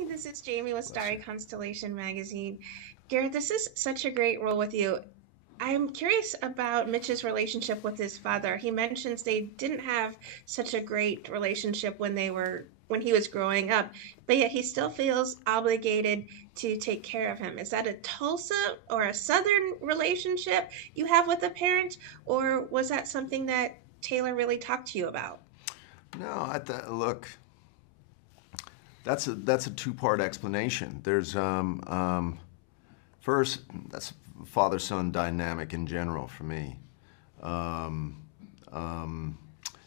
Hi, this is Jamie with Starry Constellation Magazine. Garrett, this is such a great role with you. I'm curious about Mitch's relationship with his father. He mentions they didn't have such a great relationship when he was growing up, but yet he still feels obligated to take care of him. Is that a Tulsa or a Southern relationship you have with a parent, or was that something that Taylor really talked to you about? No, look, that's a two-part explanation. There's first, that's father-son dynamic in general for me. Um,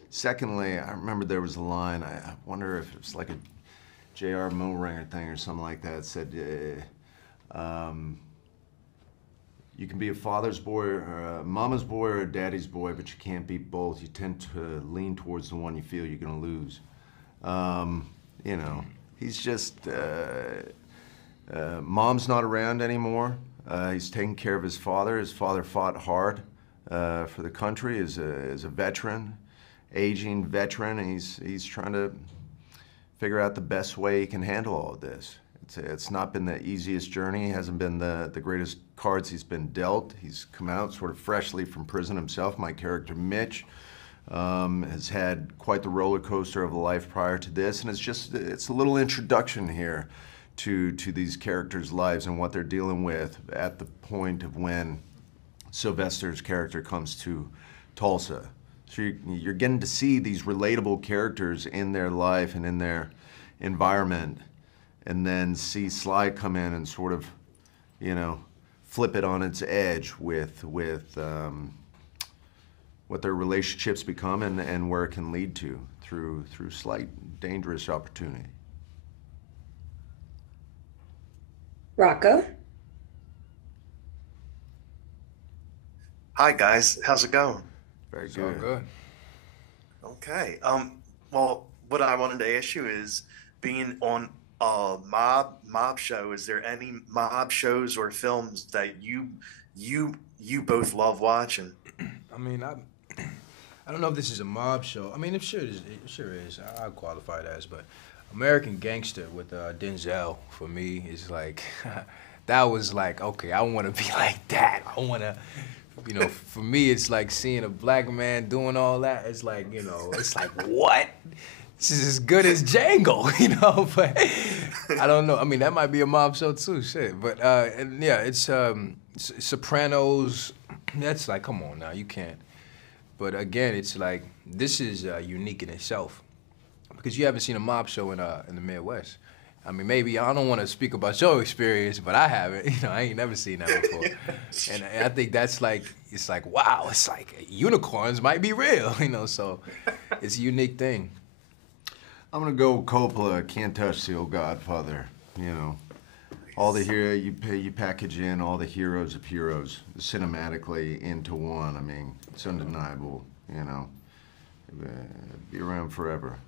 Secondly, I remember there was a line. I wonder if it was like a J.R. Mooringer thing or something like that. It said, "You can be a father's boy, or a mama's boy, or a daddy's boy, but you can't be both. You tend to lean towards the one you feel you're going to lose." You know, he's just, mom's not around anymore. He's taking care of his father. His father fought hard for the country as a veteran, aging veteran, and he's trying to figure out the best way he can handle all of this. It's not been the easiest journey. It hasn't been the greatest cards he's been dealt. He's come out sort of freshly from prison himself. My character, Mitch, has had quite the roller coaster of a life prior to this, and it's a little introduction here to these characters' lives and what they're dealing with at the point of when Sylvester's character comes to Tulsa. So you're getting to see these relatable characters in their life and in their environment, and then see Sly come in and sort of, you know, flip it on its edge with what their relationships become and where it can lead to through slight dangerous opportunity. Rocco? Hi guys, how's it going? Very It's all good. good. Okay. Well, what I wanted to ask you is, being on a mob show, is there any mob shows or films that you both love watching? I mean, I don't know if this is a mob show. I mean, it sure is. I'll qualify it as, but American Gangster with Denzel for me is like, that was like, okay, I want to be like that. I want to, you know, for me, it's like seeing a black man doing all that. It's like, you know, it's like, what? This is as good as Django, you know, but I don't know. I mean, that might be a mob show too, shit. But, and yeah, it's Sopranos. That's like, come on now, you can't. But again, it's like, this is unique in itself because you haven't seen a mob show in the Midwest. I mean, maybe, I don't want to speak about your experience, but I haven't. You know, I ain't never seen that before. And I think that's like, it's like, wow, it's like unicorns might be real, you know, so it's a unique thing. I'm gonna go Coppola, Can't Touch the Old Godfather. You know, all the hero you package in all the heroes of heroes cinematically into one. I mean, it's undeniable. You know, be around forever.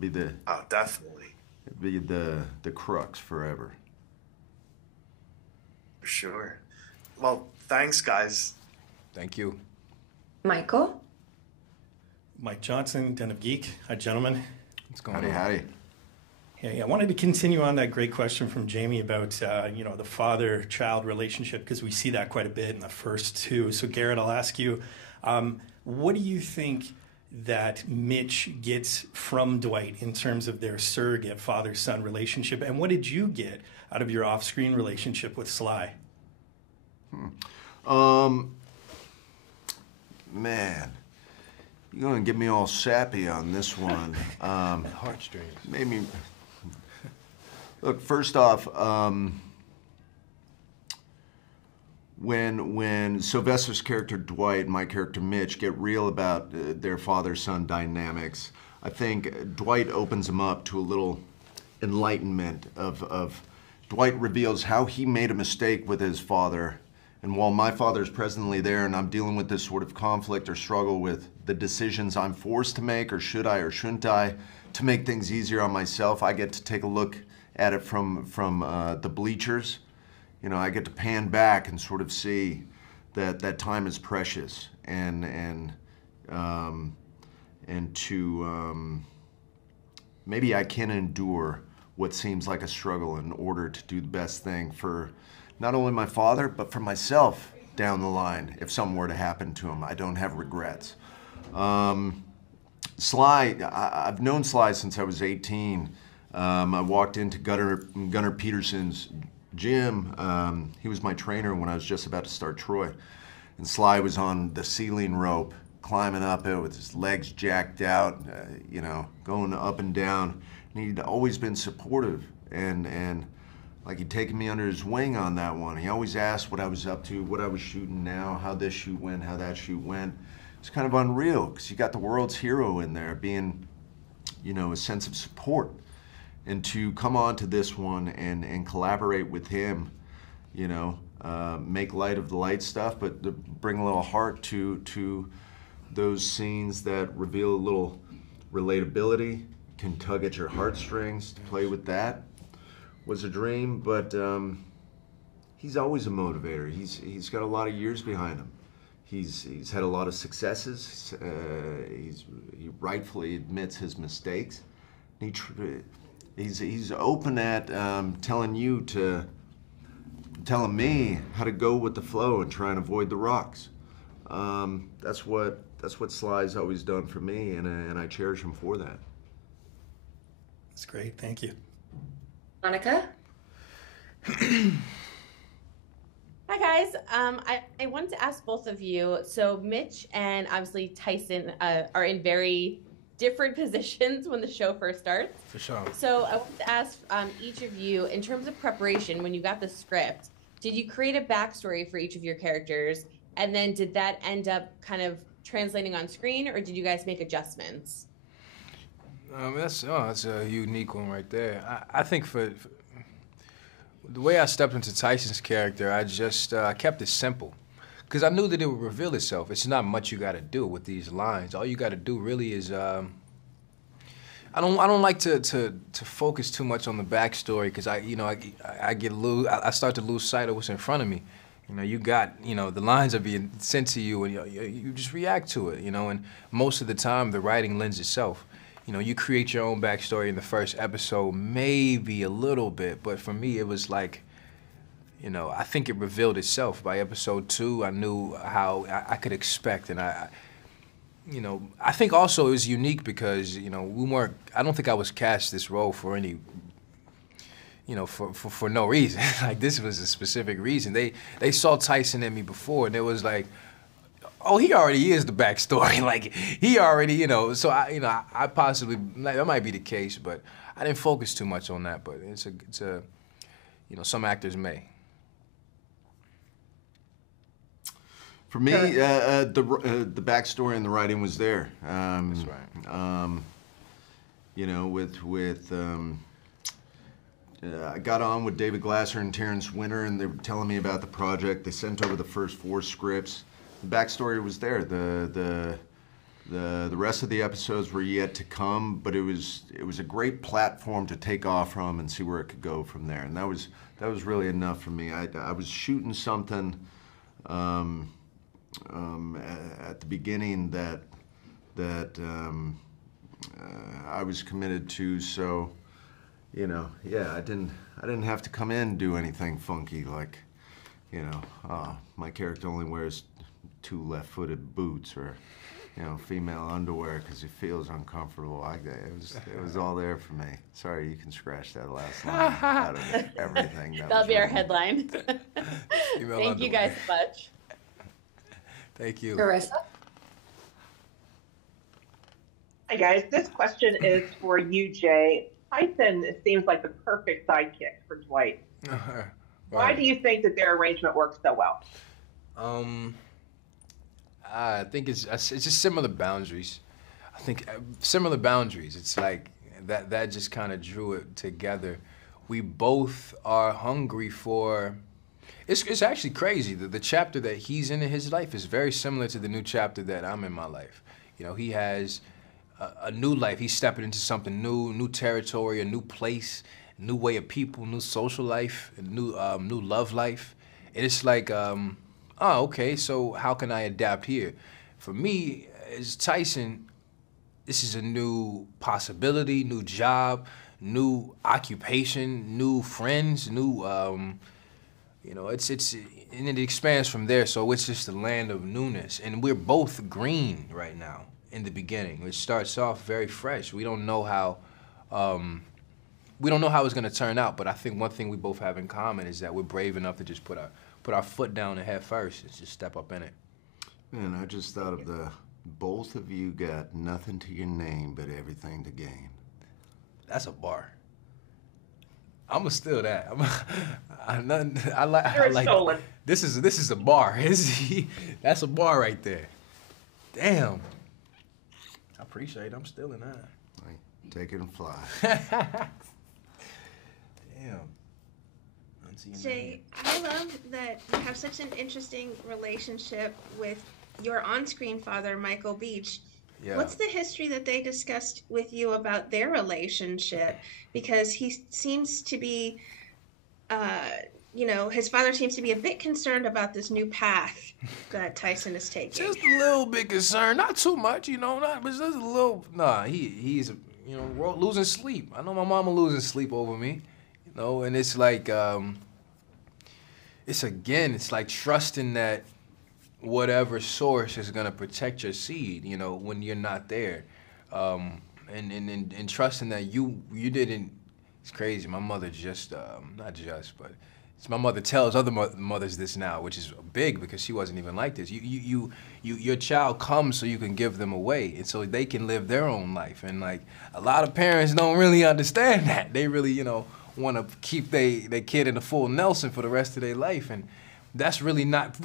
Be the Definitely. be the crux forever. For sure. Well, thanks, guys. Thank you. Michael? Mike Johnson, Den of Geek. Hi, gentlemen. What's going Howdy, on? howdy. Hey, I wanted to continue on that great question from Jamie about you know, the father-child relationship, because we see that quite a bit in the first two. So Garrett, I'll ask you, what do you think that Mitch gets from Dwight in terms of their surrogate father-son relationship, and what did you get out of your off-screen relationship with Sly? Man, you're gonna get me all sappy on this one. Heartstrings. Made me. Look, first off, when Sylvester's character Dwight and my character Mitch get real about their father-son dynamics, I think Dwight opens them up to a little enlightenment of Dwight reveals how he made a mistake with his father, and while my father is presently there and I'm dealing with this sort of conflict or struggle with the decisions I'm forced to make, or should I or shouldn't I, to make things easier on myself, I get to take a look at it from the bleachers. You know, I get to pan back and sort of see that time is precious, and to maybe I can endure what seems like a struggle in order to do the best thing for not only my father, but for myself down the line. If something were to happen to him, I don't have regrets. Sly, I've known Sly since I was 18. I walked into Gunnar Peterson's gym. He was my trainer when I was just about to start Troy. And Sly was on the ceiling rope, climbing up it with his legs jacked out, you know, going up and down. And he'd always been supportive, and like he'd taken me under his wing on that one. He always asked what I was up to, what I was shooting now, how this shoot went, how that shoot went. It's kind of unreal, because you got the world's hero in there being, you know, a sense of support. And to come on to this one and collaborate with him, you know, make light of the light stuff, but to bring a little heart to those scenes that reveal a little relatability, can tug at your heartstrings, to play with that was a dream. But he's always a motivator. He's got a lot of years behind him. He's had a lot of successes. He rightfully admits his mistakes. He's open at telling me how to go with the flow and try and avoid the rocks. That's what Sly's always done for me, and I cherish him for that. That's great. Thank you. Monica? Hi guys. I wanted to ask both of you. So Mitch and obviously Tyson are in very different positions when the show first starts. For sure. So I wanted to ask each of you, in terms of preparation, when you got the script, did you create a backstory for each of your characters? And then did that end up kind of translating on screen, or did you guys make adjustments? That's a unique one right there. I think for the way I stepped into Tyson's character, I just kept it simple, because I knew that it would reveal itself. It's not much you got to do with these lines. All you got to do really is I don't like to focus too much on the backstory, because I start to lose sight of what's in front of me. You know, you got, you know, the lines are being sent to you, and you just react to it, you know, and most of the time the writing lends itself. You know, you create your own backstory in the first episode, maybe a little bit, but for me it was like, you know, I think it revealed itself. By episode 2, I knew how I could expect, and I think also it was unique because, you know, I don't think I was cast this role for any, you know, for no reason. Like, this was a specific reason. They saw Tyson in me before, and it was like, oh, he already is the backstory. Like, he already, you know, so I possibly, that might be the case, but I didn't focus too much on that, but it's a, you know, some actors may. For me, the backstory and the writing was there. That's right. You know, I got on with David Glasser and Terrence Winter, and they were telling me about the project. They sent over the first 4 scripts. The backstory was there. The rest of the episodes were yet to come, but it was a great platform to take off from and see where it could go from there. And that was really enough for me. I was shooting something at the beginning that I was committed to. So, you know, yeah, I didn't have to come in and do anything funky like, you know, my character only wears 2 left-footed boots, or, you know, female underwear because he feels uncomfortable. It was all there for me. Sorry, you can scratch that last line out of everything. That'll be our headline. Thank you guys so much. Thank you. Carissa? Hi guys, this question is for you, Jay. Tyson seems like the perfect sidekick for Dwight. Right. Why do you think that their arrangement works so well? I think it's just similar boundaries. I think similar boundaries. It's like that just kind of drew it together. We both are hungry for. It's actually crazy. The chapter that he's in his life is very similar to the new chapter that I'm in my life. You know, he has a new life. He's stepping into something new territory, a new place, new way of people, new social life, a new love life. And it's like, oh, okay, so how can I adapt here? For me, as Tyson, this is a new possibility, new job, new occupation, new friends, new, and it expands from there. So it's just a land of newness. And we're both green right now in the beginning. It starts off very fresh. We don't know how it's gonna turn out, but I think one thing we both have in common is that we're brave enough to just put our foot down and head first and just step up in it. Man, I just thought of both of you got nothing to your name but everything to gain. That's a bar. I'm gonna steal that. You're stolen. This is a bar. That's a bar right there. Damn. I appreciate it. I'm stealing that. Like, take it and fly. Damn. Jay, I love that you have such an interesting relationship with your on-screen father, Michael Beach. Yeah. What's the history that they discussed with you about their relationship? Because he seems to be, his father seems to be a bit concerned about this new path that Tyson is taking. Just a little bit concerned, not too much, but just a little. Nah, he's losing sleep. I know my mama losing sleep over me, and it's like, it's like trusting that whatever source is gonna protect your seed, when you're not there, and trusting that you didn't. It's crazy. My mother my mother tells other mothers this now, which is big because she wasn't even like this. Your child comes so you can give them away, and so they can live their own life. And like a lot of parents don't really understand that. They really, want to keep their kid in a full Nelson for the rest of their life, and that's really not,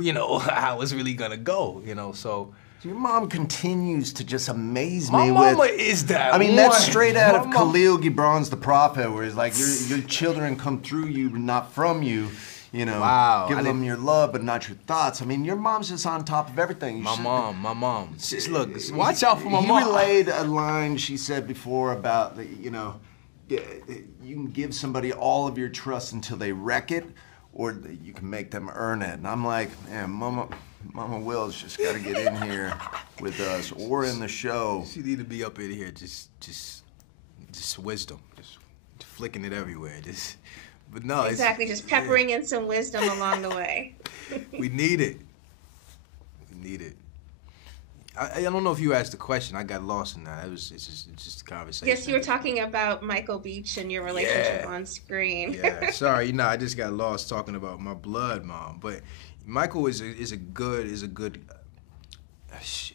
how it's really gonna go, So your mom continues to just amaze me. My mama is that. I mean, one. that's straight out of Khalil Gibran's The Prophet, where it's like your children come through you, not from you. Wow. Give them your love, but not your thoughts. I mean, your mom's just on top of everything. My mom. Look, watch out for my mom. You relayed a line she said before about you can give somebody all of your trust until they wreck it, or you can make them earn it. And I'm like, man, Mama Will's just got to get in here with us or in the show. She need to be up in here, just wisdom, just flicking it everywhere. But no, exactly, just peppering in some wisdom along the way. We need it. I don't know if you asked the question. I got lost in that. It's just a conversation. Yes, you were talking about Michael Beach and your relationship on screen. Yeah, sorry, I just got lost talking about my blood mom. But Michael is a good.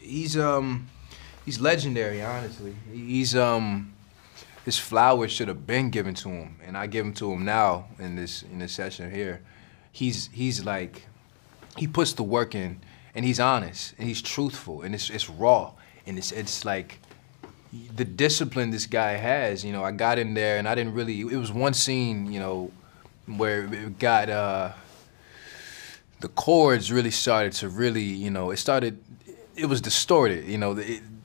He's legendary, honestly. His flowers should have been given to him, and I give them to him now in this session here. He's like, he puts the work in. And he's honest, and he's truthful, and it's raw, and it's like the discipline this guy has. I got in there, and I didn't really. It was one scene, where it got the chords really started to really, it was distorted.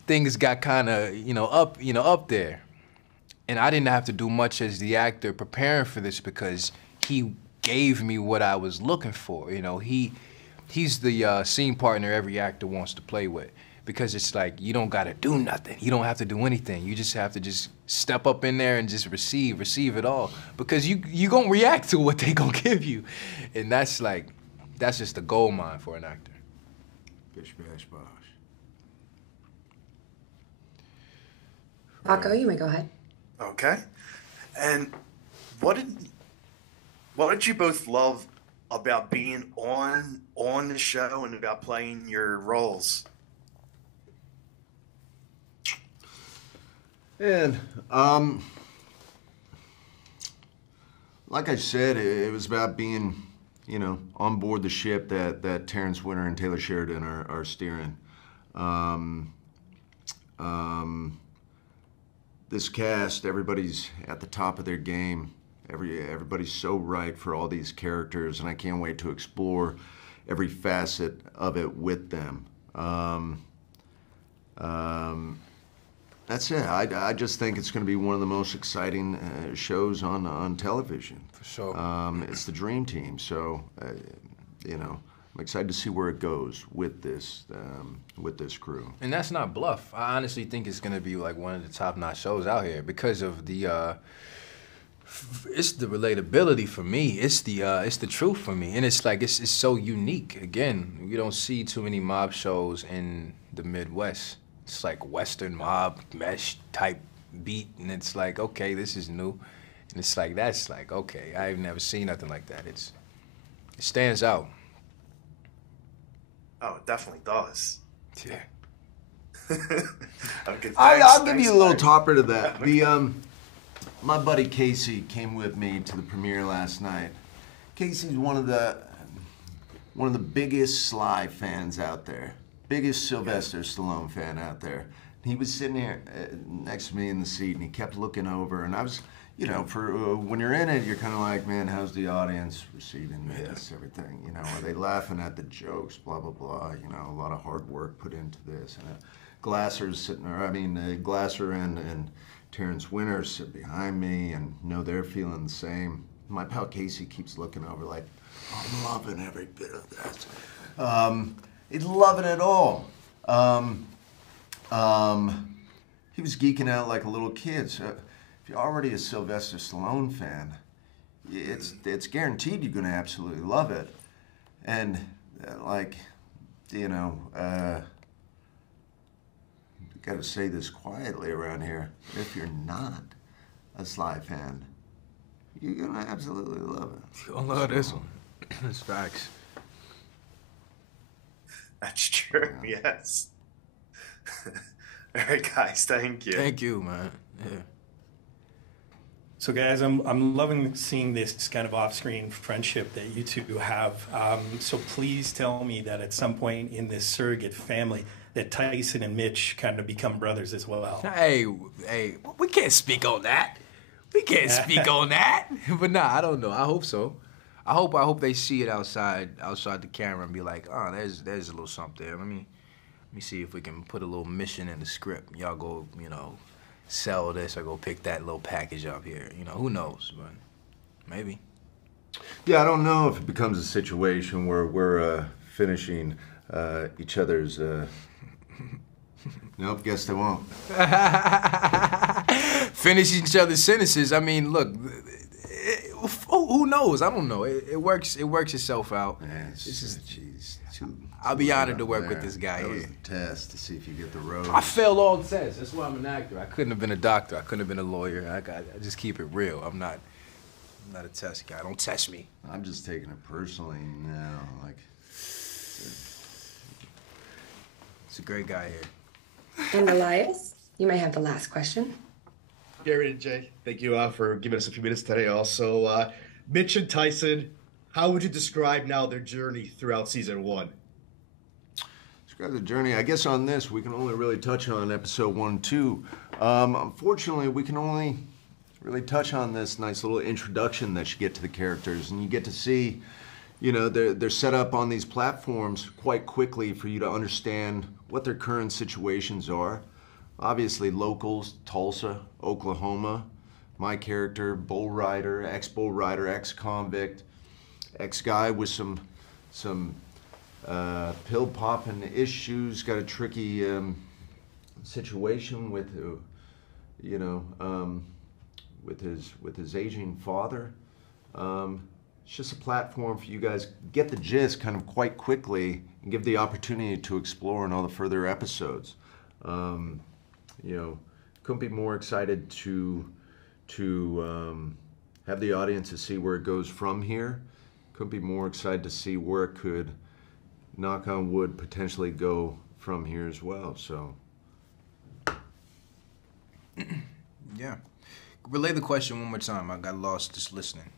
Things got kind of up there, and I didn't have to do much as the actor preparing for this because he gave me what I was looking for. He's the scene partner every actor wants to play with, because it's like you don't gotta do nothing. You don't have to do anything. You just have to just step up in there and just receive it all, because you gonna react to what they gonna give you, and that's just a gold mine for an actor. Bish bash bosh. Paco, you may go ahead. Okay. And what did you both love about being on the show and about playing your roles? And like I said, it was about being, on board the ship that Terrence Winter and Taylor Sheridan are steering. This cast, everybody's at the top of their game. Everybody's so right for all these characters, and I can't wait to explore every facet of it with them. That's it. I just think it's going to be one of the most exciting shows on television. For sure. It's the dream team, so I'm excited to see where it goes with this crew. And that's not bluff. I honestly think it's going to be like one of the top-notch shows out here because of the It's the relatability for me. It's the truth for me, and it's like it's so unique. Again, we don't see too many mob shows in the Midwest. It's like Western mob mesh type beat, and it's like, okay, this is new, and it's like that's like, okay, I've never seen nothing like that. It stands out. Oh, it definitely does. Yeah. Okay, I'll give you a little topper to that. My buddy Casey came with me to the premiere last night. Casey's one of the biggest Sly fans out there, biggest Sylvester Stallone fan out there. He was sitting here next to me in the seat, and he kept looking over. And I was, you know, for when you're in it, you're kind of like, man, how's the audience receiving this, everything? You know, are they laughing at the jokes, blah, blah, blah. You know, a lot of hard work put into this. And Glasser's sitting there, Glasser and Terrence Winters sit behind me, and know they're feeling the same. My pal Casey keeps looking over like, I'm loving every bit of this. He's loving it all. He was geeking out like a little kid. So if you're already a Sylvester Stallone fan, it's guaranteed you're going to absolutely love it. And like, you know, got to say this quietly around here. If you're not a Sly fan, you're gonna absolutely love it. You're gonna love this one. That's facts. That's true. Yeah. Yes. All right, guys. Thank you. Thank you, man. Yeah. So guys, I'm loving seeing this kind of off-screen friendship that you two have. So please tell me that at some point in this surrogate family, that Tyson and Mitch kind of become brothers as well. Hey, we can't speak on that. We can't speak on that. But nah, I don't know. I hope so. I hope they see it outside the camera and be like, oh, there's a little something there. Let me see if we can put a little mission in the script. Y'all go, you know, sell this or go pick that little package up here. You know, who knows? But maybe. Yeah, I don't know if it becomes a situation where we're finishing each other's. Nope, guess they won't. Finish each other's sentences. I mean, look, who knows? I don't know. It works itself out. Man, I'll be honored to work with this guy here. That here. was the test to see if you get the rose. I failed all the tests. That's why I'm an actor. I couldn't have been a doctor. I couldn't have been a lawyer. I just keep it real. I'm not a test guy. Don't test me. I'm just taking it personally now. Like, it's a great guy here. And Elias, you may have the last question. Garrett and Jay, thank you for giving us a few minutes today. Also, Mitch and Tyson, how would you describe now their journey throughout season 1? Describe the journey. I guess on this, we can only really touch on episode 1 and 2. Unfortunately, we can only really touch on this nice little introduction that you get to the characters, and you get to see, you know, they're set up on these platforms quite quickly for you to understand what their current situations are. Obviously, locals, Tulsa, Oklahoma. My character, bull rider, ex-bull rider, ex-convict, ex-guy with some pill-popping issues. Got a tricky situation with, you know, with his aging father. It's just a platform for you guys to get the gist kind of quite quickly and give the opportunity to explore in all the further episodes. You know, couldn't be more excited to have the audience to see where it goes from here. Couldn't be more excited to see where it could, knock on wood, potentially go from here as well. So, yeah. Relay the question one more time. I got lost just listening.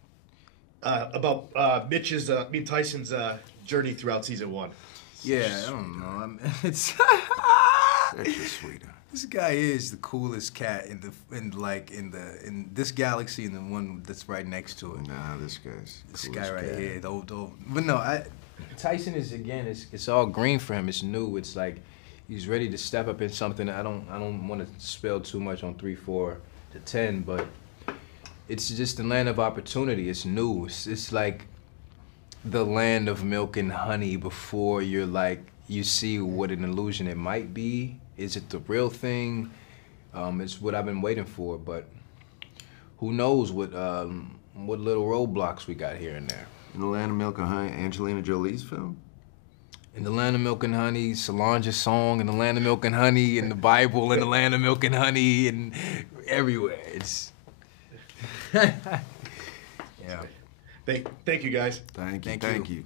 About Tyson's journey throughout season 1. Yeah, I don't know. I mean, it's such a sweetheart. This guy is the coolest cat in this galaxy and the one that's right next to it. Nah, this guy's this guy right here. But no, Tyson is, again, it's all green for him. It's new. It's like he's ready to step up in something. I don't want to spell too much on 3, 4 to 10, but it's just the land of opportunity. It's new. It's like the land of milk and honey before you see what an illusion it might be. Is it the real thing? It's what I've been waiting for, but who knows what little roadblocks we got here and there. In the Land of Milk and Honey, Angelina Jolie's film? In the Land of Milk and Honey, Solange's song, in the Land of Milk and Honey, in the Bible, in the Land of Milk and Honey, and everywhere. It's yeah. Thank you, guys. Thank you.